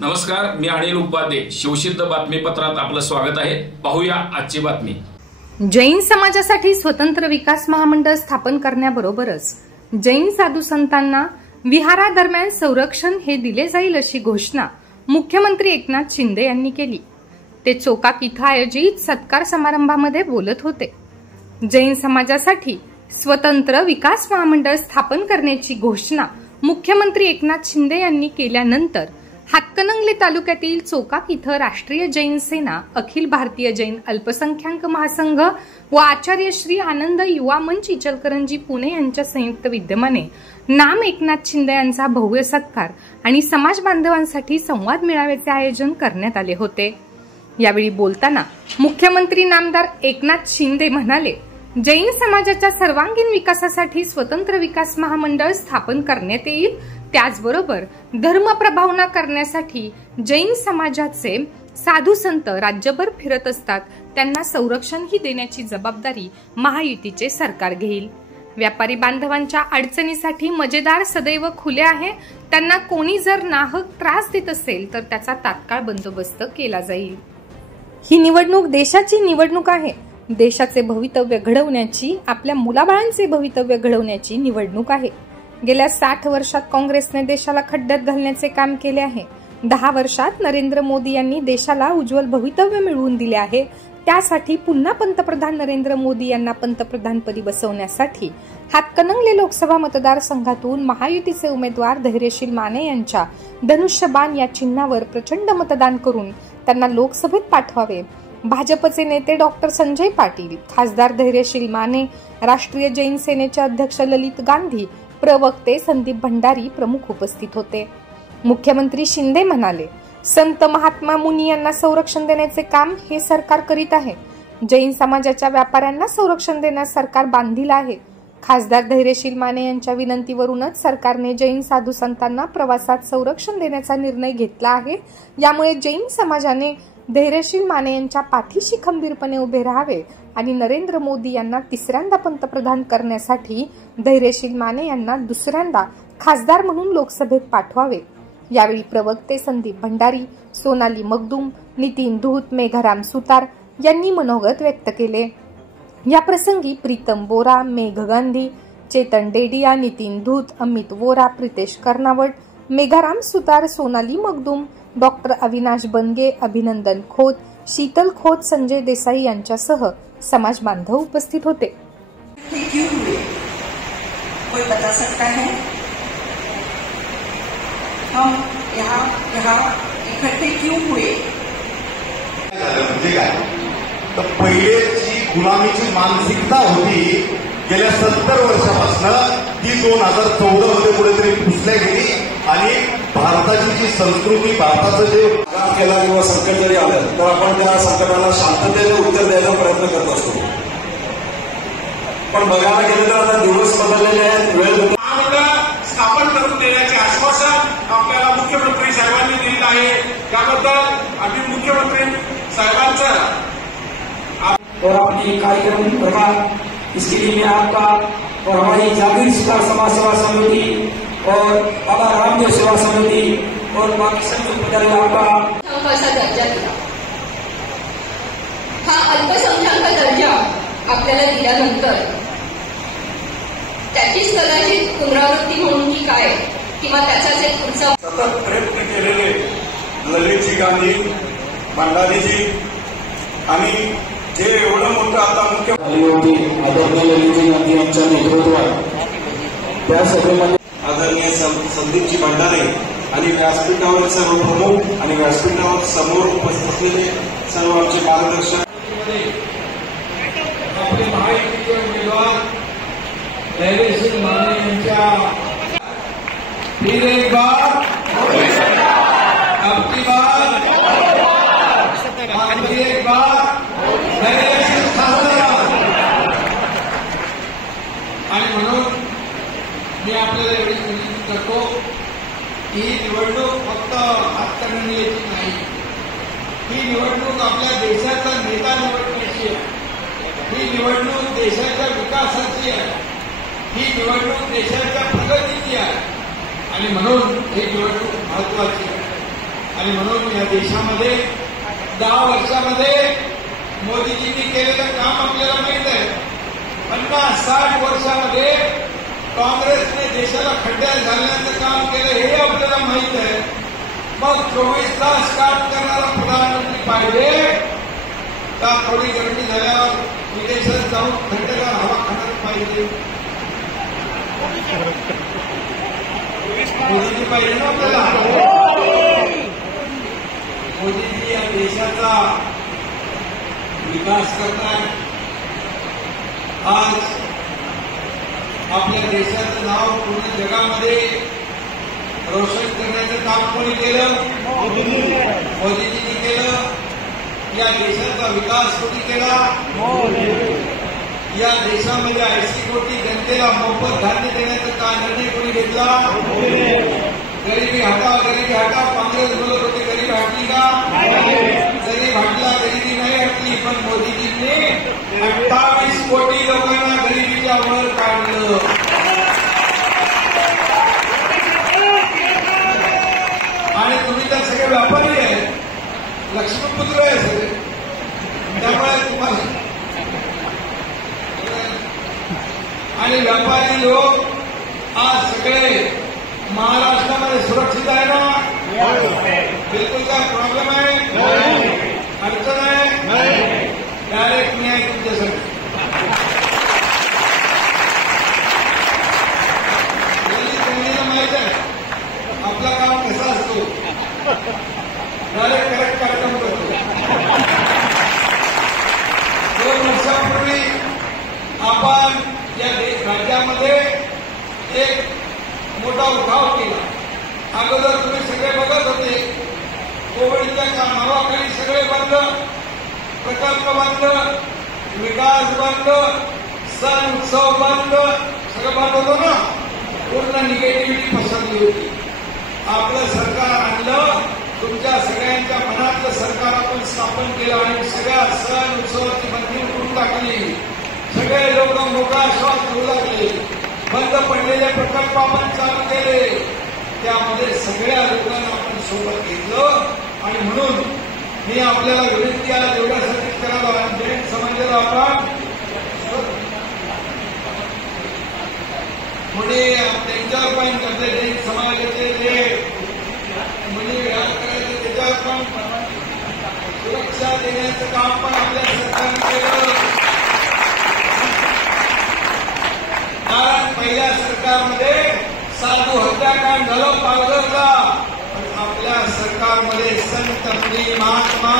नमस्कार, मी अनिल उपाध्ये. शिवसिद्ध बातमीपत्रात आपलं स्वागत आहे. पाहूया आजची बातमी. जैन समाजासाठी स्वतंत्र विकास महामंडळ स्थापन करण्याबरोबरच जैन साधू संतांना विहारादरम्यान संरक्षण हे दिले जाईल अशी घोषणा मुख्यमंत्री एकनाथ शिंदे यांनी केली. ते चोकाक इथं आयोजित सत्कार समारंभामध्ये बोलत होते. जैन समाजासाठी स्वतंत्र विकास महामंडळ स्थापन करण्याची घोषणा मुख्यमंत्री एकनाथ शिंदे यांनी केल्यानंतर हातकणंगले तालुक्यातील चोकाक इथं राष्ट्रीय जैन सेना, अखिल भारतीय जैन अल्पसंख्याक महासंघ व आचार्य श्री आनंद युवा मंच इचलकरंजी पुणे यांच्या संयुक्त विद्यमाने नाम एकनाथ शिंदे यांचा भव्य सत्कार आणि समाज बांधवांसाठी संवाद मेळाव्याचे आयोजन करण्यात आले होते. यावेळी बोलताना मुख्यमंत्री नामदार एकनाथ शिंदे म्हणाले, जैन समाजाच्या सर्वांगीण विकासासाठी स्वतंत्र विकास महामंडळ स्थापन करण्यात येईल. त्याचबरोबर धर्म प्रभावना करण्यासाठी जैन समाजाचे साधू संत राज्यभर फिरत असतात, त्यांना संरक्षणही देण्याची जबाबदारी महायुतीचे सरकार घेईल. व्यापारी बांधवांच्या अडचणीसाठी मजेदार सदैव खुले आहे. त्यांना कोणी जर नाहक त्रास देत असेल तर त्याचा तात्काळ बंदोबस्त केला जाईल. ही निवडणूक देशाची निवडणूक आहे. देशाचे भवितव्य घडवण्याची, आपल्या मुलाबाळांचे भवितव्य घडवण्याची निवडणूक आहे. गेल्या 60 वर्षात काँग्रेसने देशाला खड्ड्यात घालण्याचे काम केले आहे. 10 वर्षात नरेंद्र मोदी यांनी देशाला उज्ज्वल भवितव्य मिळवून दिले आहे. त्यासाठी पुन्हा पंतप्रधान नरेंद्र मोदी यांना पंतप्रधानपदी बसवण्यासाठी हातकणंगले लोकसभा मतदारसंघातून महायुतीचे उमेदवार धैर्यशील माने यांच्या धनुष्यबाण या चिन्हावर प्रचंड मतदान करून त्यांना लोकसभेत पाठवावे. भाजपचे नेते डॉक्टर संजय पाटील, खासदार धैर्यशील माने, राष्ट्रीय जैन सेनेचे अध्यक्ष ललित गांधी, प्रवक्ते संदीप भंडारी प्रमुख उपस्थित होते. मुख्यमंत्री शिंदे म्हणाले, संत महात्मा मुनी यांना संरक्षण देण्याचे काम हे सरकार करीत आहे. जैन समाजाच्या व्यापाऱ्यांना संरक्षण देण्यास सरकार बांधील आहे. खासदार धैर्यशील माने यांच्या विनंतीवरूनच सरकारने जैन साधू संतांना प्रवासात संरक्षण देण्याचा निर्णय घेतला आहे. यामुळे जैन समाजाने धैर्यशील माने यांच्या पाठीशी खंबीरपणे उभे राहावे आणि नरेंद्र मोदी यांना तिसऱ्यांदा पंतप्रधान करण्यासाठी धैर्यशील माने यांना दुसऱ्यांदा खासदार म्हणून लोकसभेत पाठवावे. यावेळी प्रवक्ते संदीप भंडारी, सोनाली मगदूम, नितीन धूत, मेघराम सुतार यांनी मनोगत व्यक्त केले. या प्रसंगी प्रीतम बोरा, मेघ गांधी, चेतन डेडिया, नितीन धूत, अमित वोरा, प्रितेश कर्नावट, मेघराम सुतार, सोनाली मगदूम, डॉक्टर अविनाश बनगे, अभिनंदन खोत, शीतल खोत, संजय देसाई यांच्यासह समाज बांधव उपस्थित होते. कोई बता सकता है हम यहाँ इकट्ठे क्यों हुए? म्हणजे काय तर पहिले जी गुलामीची मानसिकता होती गेल्या 70 वर्षापासून ती 2014 मध्ये कुठेतरी पुसल्या गेली आणि भारताची जी संस्कृती, भारताचं जे केला किंवा संकट जरी आलं तर आपण त्या संकटाला शांततेने उत्तर द्यायचा प्रयत्न करत असतो. पण बघायला गेलं तर आता दिवस बदललेले आहेत, वेळ स्थापन करून देण्याचे आश्वासन आपल्याला मुख्यमंत्री साहेबांनी दिले आहे. त्याबद्दल आम्ही मुख्यमंत्री साहेबांचा और आपकी कार्यक्रम प्रकार इसके लिए मैं आपका और हमारी जागृत सुधार समाज सेवा समिति और बाबा रामदेव सेवा समिति और बाकी संयुक्त पदाधिकारी आपका दर्जा दिला. हा अल्पसंख्याक दर्जा आपल्याला दिल्यानंतर त्याचीच कदाचित पुनरावृत्ती म्हणून की काय किंवा त्याचाच एक पुढचा सतत प्रयत्न केलेले ललितजी गांधी, भंडारीजी आणि जे एवढं मोठं आता मुख्य आदरणीय ललितजी गांधी यांच्या नेतृत्वात त्या सभेमध्ये आदरणीय संदीपजी भंडारे आणि व्यासपीठावर सर्व प्रमुख आणि व्यासपीठावर समोर उपस्थित असलेले सर्व आमचे मार्गदर्शक, आपले महायुतीचे उमेदवार धैर्यशील माने यांच्या फिर एक बार अब की बार फिर एक बार धैर्यशील खासदार. आणि म्हणून मी आपल्याला एवढी विनंती करतो की ही निवडणूक फक्त हातकणंगलेची नाही, ही निवडणूक आपल्या देशाचा नेता निवडण्याची आहे. ही निवडणूक देशाच्या विकासाची आहे. ही निवडणूक देशाच्या प्रगतीची आहे आणि म्हणून ही निवडणूक महत्वाची आहे. आणि म्हणून या देशामध्ये 10 वर्षामध्ये मोदीजींनी केलेलं काम आपल्याला माहित आहे. 50-60 वर्षामध्ये काँग्रेसने देशाला खड्ड्यात घालण्याचं काम केलं हे आपल्याला माहित आहे. मग 24 तास काम करणारा प्रधानमंत्री पाहिजे का थोडी गरमी झाल्यावर विदेशात जाऊन थंडगार हवा खाण्यात पाहिजे? मोदीजी पाहिजे ना आपल्याला. मोदीजी या देशाचा विकास करतायत. आज आपल्या देशाचं नाव पूर्ण जगामध्ये रोशन करण्याचं काम कोणी केलं? मोदीजींनी केलं. या देशाचा विकास कोणी केला? या देशामध्ये 80 कोटी जनतेला मोफत धान्य देण्याचा का निर्णय कोणी घेतला? गरिबी हटाव, गरिबी हटाव. काँग्रेस बोलत होते गरीब हटली का? गरीब हटला, गरिबी नाही हटली. पण मोदीजींनी 28 कोटी लोकांना गरिबीच्या वर काढलं. आणि तुम्ही तर सगळे व्यापारी आहे, लक्ष्मीपुत्र आहे सगळे. त्यामुळे तुम्हाला आणि व्यापारी लोक आज सगळे महाराष्ट्रामध्ये सुरक्षित आहे ना? बिलकुल काय प्रॉब्लेम आहे? अडचण आहे? डायरेक्ट न्याय तुमच्यासाठी. माहित आहे आपला काम कसा असतो. डायरेक्ट करेक्ट कार्यक्रम करतो. 2 वर्षापूर्वी आपण या राज्यामध्ये एक मोठा उठाव केला. अगोदर तुम्ही सगळे बघत होते कोविडच्या नावाखाली सगळे बंद, प्रकल्प बंद, विकास बंद, सण उत्सव बंद, सगळं बंद होतं ना. पूर्ण निगेटिव्हिटी पसरली होती. आपलं सरकार आणलं, तुमच्या सगळ्यांच्या मनातलं सरकार आपण स्थापन केलं आणि सगळ्या सण उत्सवाची बंदी उठून टाकली. सगळे लोक मोकळा श्वास घेऊ लागले. बंद पडलेले प्रकल्प आपण चालू केले. त्यामध्ये सगळ्या लोकांना आपण सोबत घेतलं. आणि म्हणून मी आपल्याला विनंती आज एवढ्यासाठी करावं, जैन समाजाला आपण म्हणजे त्यांच्यावर पण आपल्या जैन समाजाचे जे म्हणजे व्याज करायचं त्याच्यावर पण सुरक्षा देण्याचं काम पण आपल्या सरकारने केलं. कारण पहिल्या सरकारमध्ये साधू हत्याकांड झालं पालघरला. पण आपल्या सरकारमध्ये संत मुनी महात्मा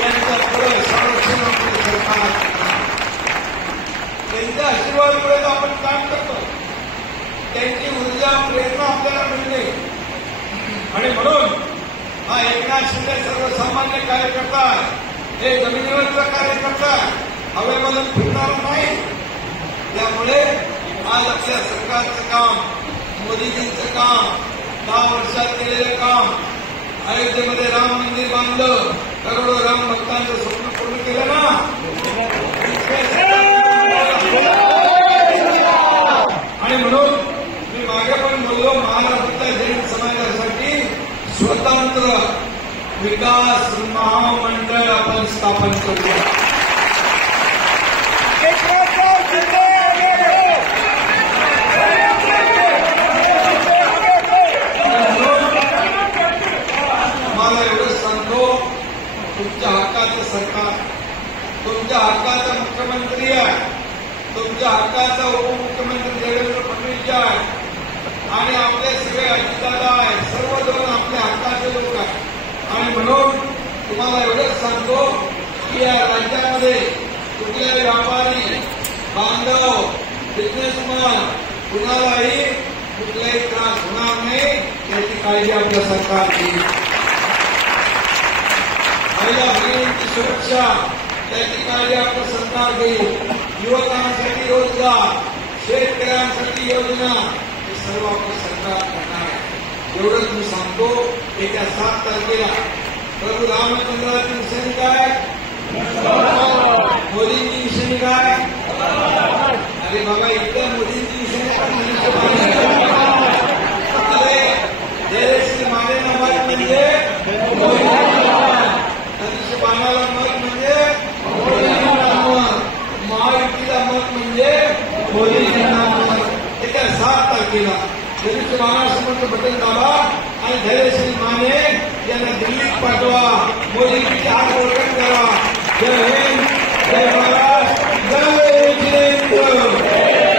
यांच्या पुढे संरक्षण सरकार, त्यांच्या आशीर्वादामुळे आपण काम करतो. त्यांची ऊर्जा प्रेरणा आपल्याला मिळते. आणि म्हणून हा एकनाथ शिंदे सर्वसामान्य कार्यकर्ता, हे जमिनीवरचा कार्यकर्ता, हवेमधून फिरणार नाही. त्यामुळे आज आपल्या सरकारचं काम, मोदीजींचं काम, 10 वर्षात केलेलं काम, अयोध्येमध्ये राम मंदिर बांधलं, करोडो राम भक्तांचं स्वप्न पूर्ण केलं ना. आणि म्हणून मी मागे पण बोललो, महाराष्ट्रातल्या जैन समाजासाठी स्वतंत्र विकास महामंडळ आपण स्थापन करूया. तुम्हाला एवढंच सांगतो, तुमच्या हक्काचं सरकार, तुमच्या हक्काचा मुख्यमंत्री आहे, तुमच्या हक्काचा उपमुख्यमंत्री देवेंद्र फडणवीस आहे आणि आपले सगळे अजितदादा आहे. सर्वजण आपल्या हक्काचे लोक आहेत. आणि म्हणून तुम्हाला एवढंच सांगतो की या राज्यामध्ये कुठल्याही व्यापारी, बांधव, बिझनेसमॅन कुणालाही कुठलाही त्रास होणार नाही याची काळजी आपलं सरकार घेईल. महिला भगिनींची सुरक्षा त्याची काळजी आपलं सरकार घेईल. युवकांसाठी रोजगार, शेतकऱ्यांसाठी योजना, हे सर्व आपलं सरकार करणार आहे. एवढंच मी सांगतो. येत्या 7 तारखेला प्रभू रामचंद्राची निशाणी काय? मोदींची निशाणी काय? अरे बाबा, इतक्या मोदींची निशाणी पण अरे देश के माने नंबर म्हणजे धनुष्यबाणाला मत म्हणजे मोदींना मत, महायुतीला मत म्हणजे मोदींना मत. येत्या 7 तारखेला धनुष्यबाणासमोरचं बटन दाबा आणि धैर्यशील माने यांना दिल्लीत पाठवा, मोदींची हात ओळखत करा. जय